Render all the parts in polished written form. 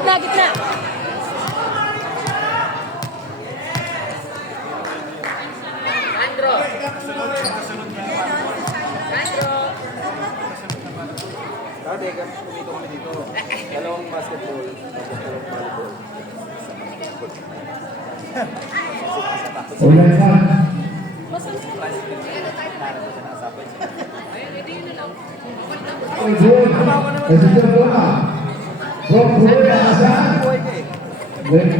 gitna, gitna. Andro. Sabi, kumito kami dito. Dalawang basketball. Dalawang volleyball. Ulan pa. Ayun. Ito siya po na. Bro, asan? Wait.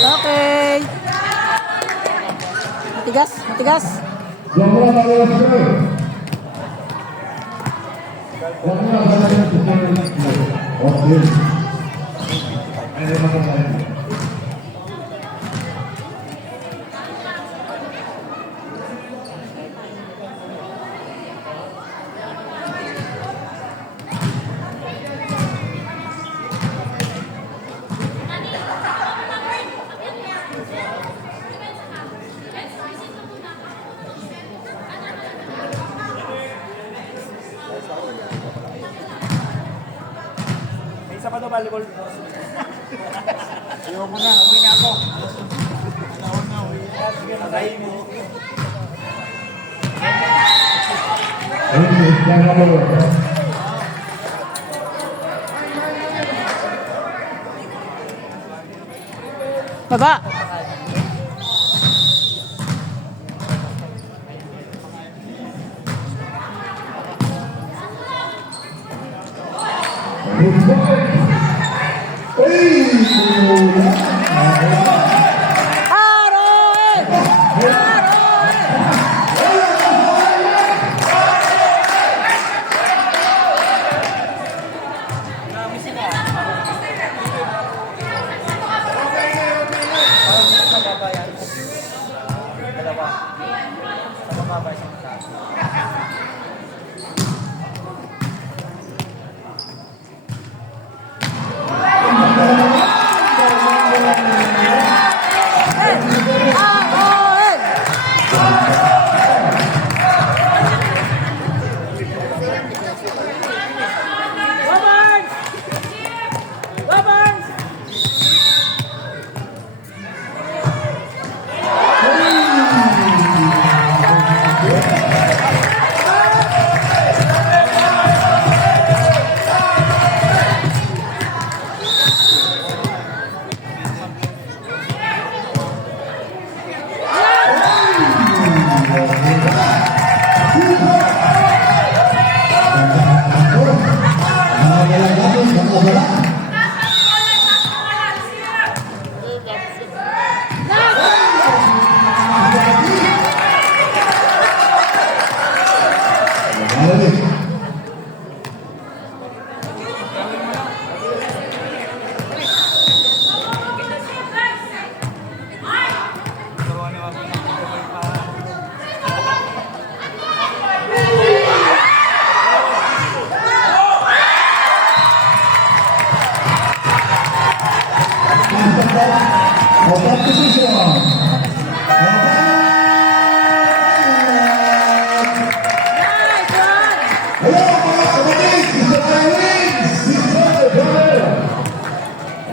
Okay. Matigas, matigas. Wala na kayo sir. Wala na kayo sir. Okay. Ano naman kayo? May isa pa to volleyball. Ayoko na, uwi na ako. Patayin mo. Ayun, yan ako. Baba. Aroy!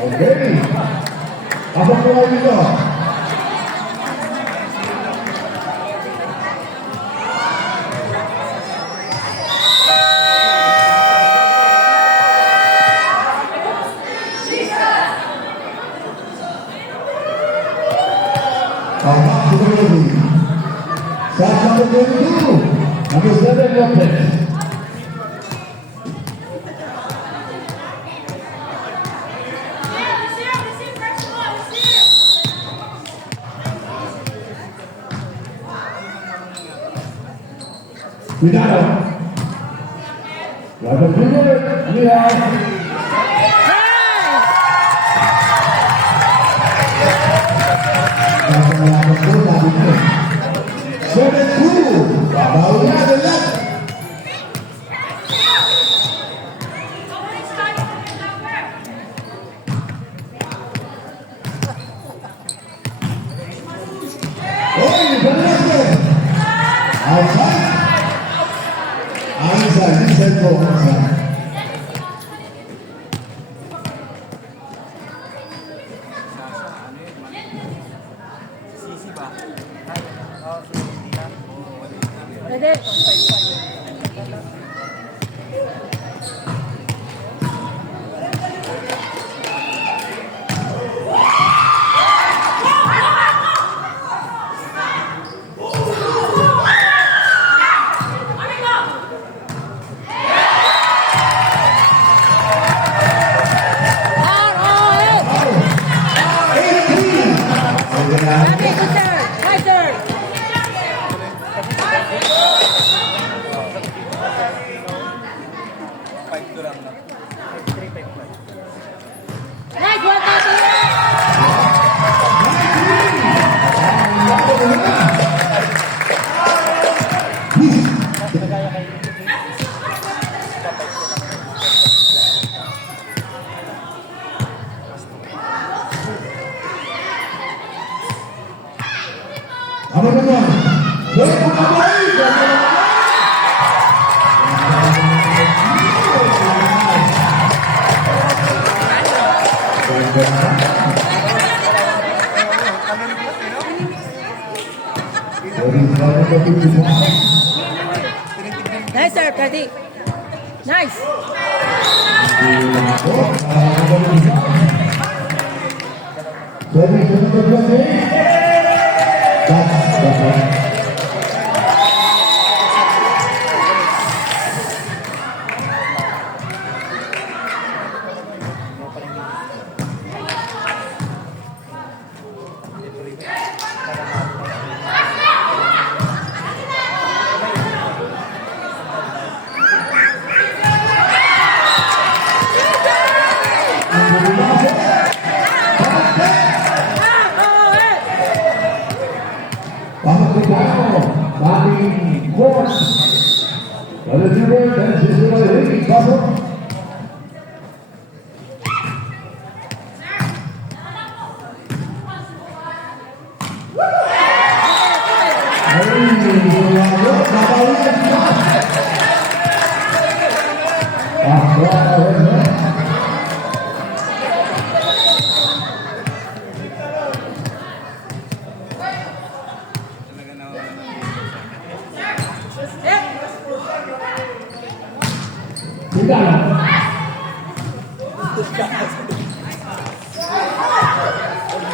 Okay. Apa keluar juga? Ahmad Subrani. Saat satu dulu, habis dari Lopez. Cuidado. La defensa mira. Outside. Inside po. Outside. Ready? Happy, good turn. My turn. Nice one, Papi. Apa teman? Boleh kembali. Nice serve, Pratik. Nice. Batting course. Olha de novo, né? Jesus vai vir, passou.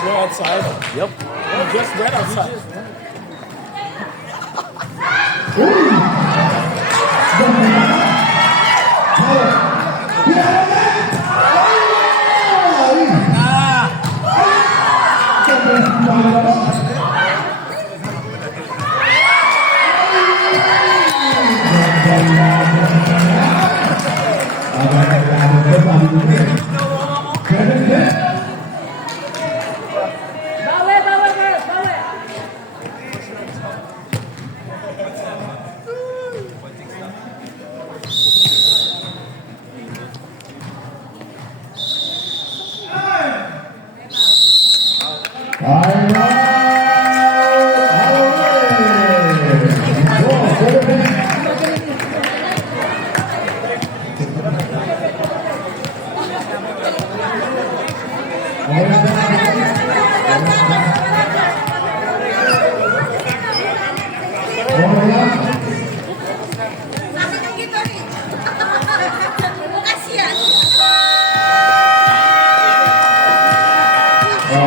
Go outside. Yep. Just went outside. Bawi, bawi, girls, bawi.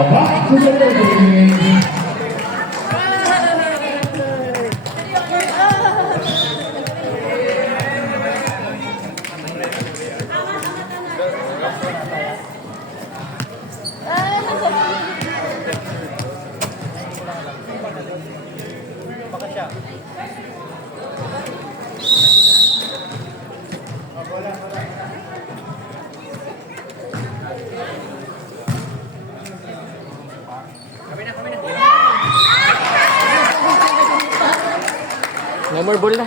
Back to the game. No more ball na.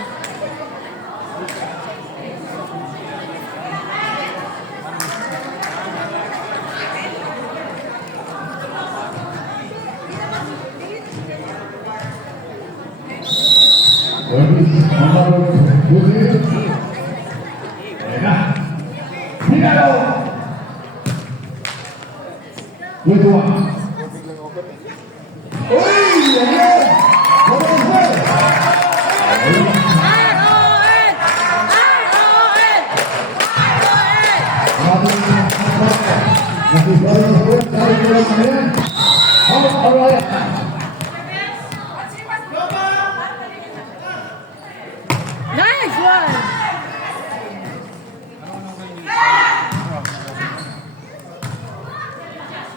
Bueno, Service nomor 7. Enak. Pinalo. Kedua. Oi, ya. Masih baru dari kemarin. Nice one.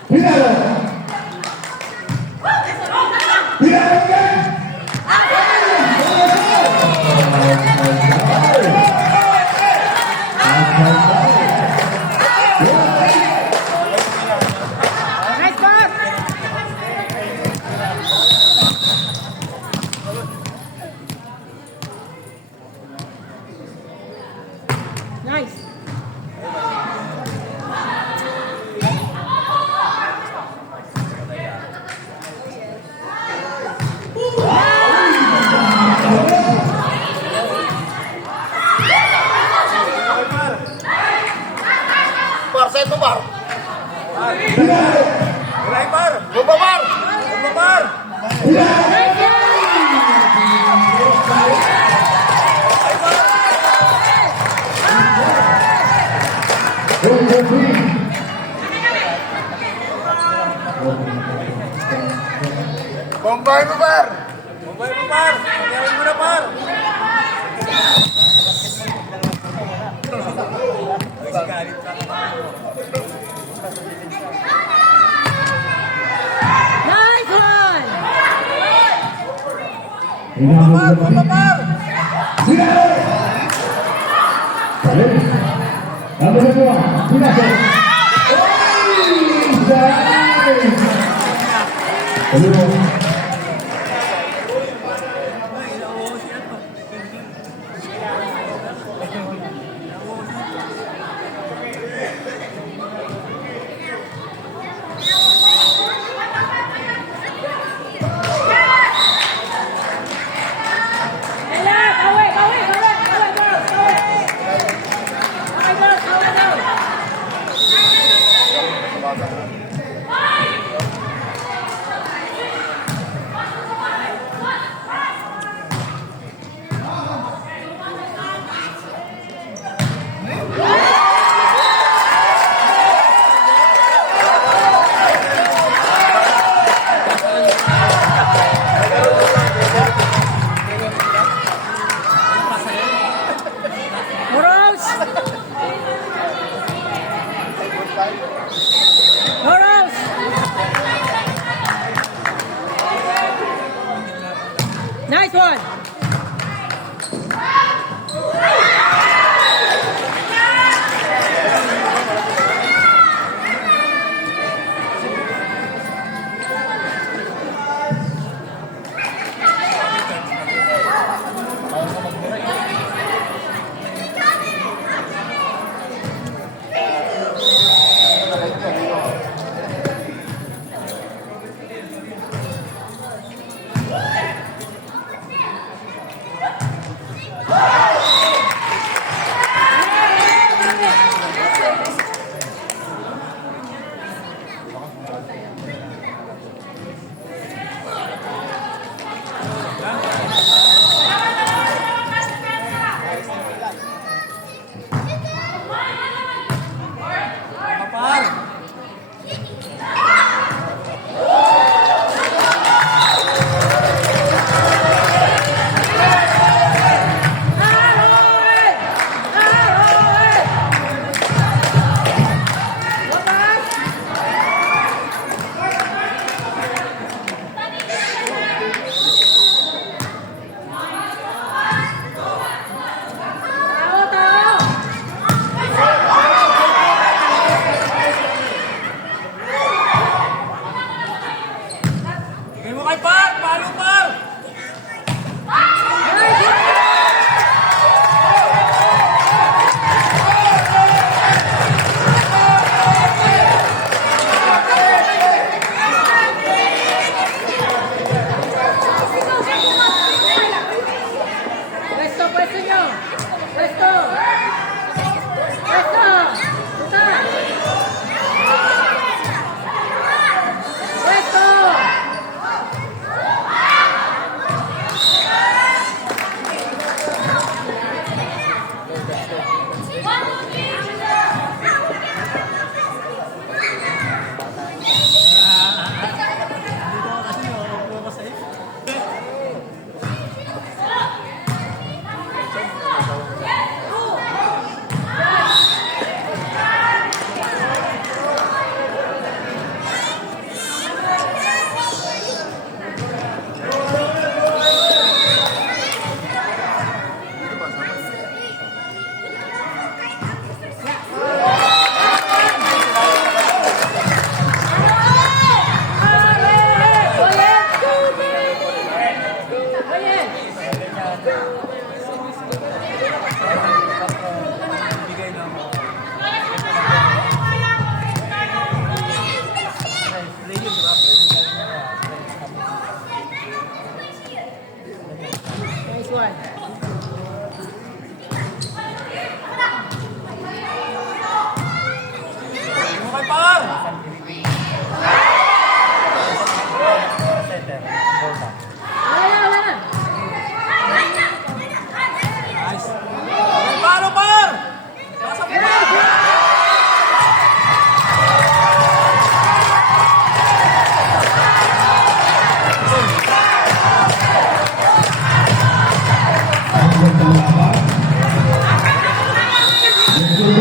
Pinalo. Pinalo kan? Nice pass. Nice. Par, saya itu par. Pinalo. Mulai par! Lupa par. Lumba par! Thank you. Bombay itu par. Mumbai mo par! Pagkawin mo na par! Nice one. Lumba par! Pinalo. Nomor 2. Pinalo. Kedua.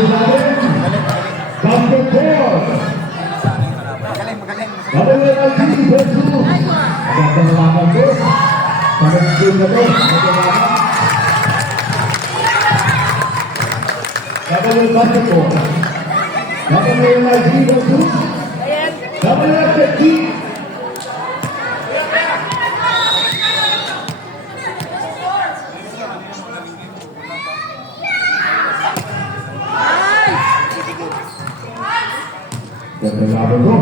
natin. Basketball. Magaling. Double LG versus. Magandang laban po. Pag-game na to. Double basketball. Double LG versus. Double LG. Ganda laban po.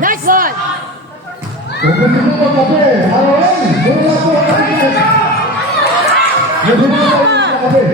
Nice one. Balik.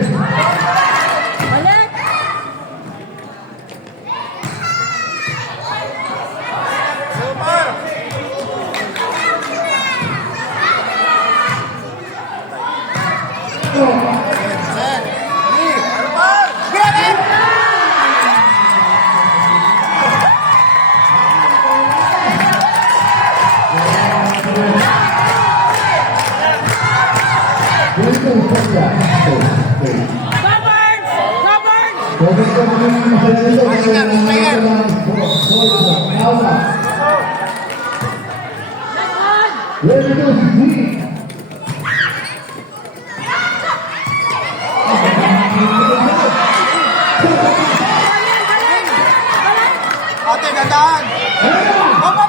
Ate, gandaan! Bomba!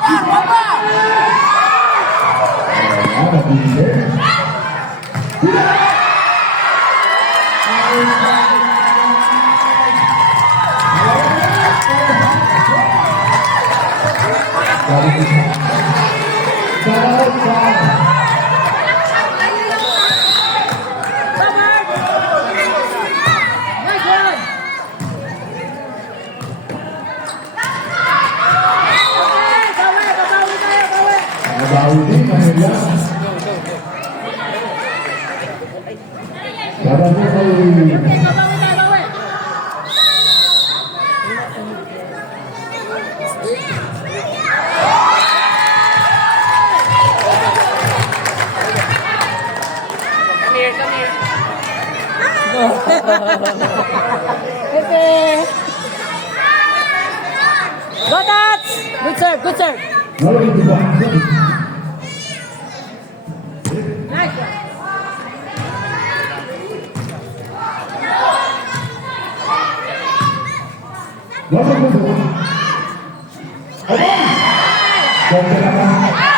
Nice one. Babawi tayo, babawi. Nabawi din, Manila. Para mo kay Babawi tayo, babawi. Okay. Go, Tats! Good serve, good serve. Nalawin di ba? Nice one. Nalawin di ba? Abang! Ganda naman.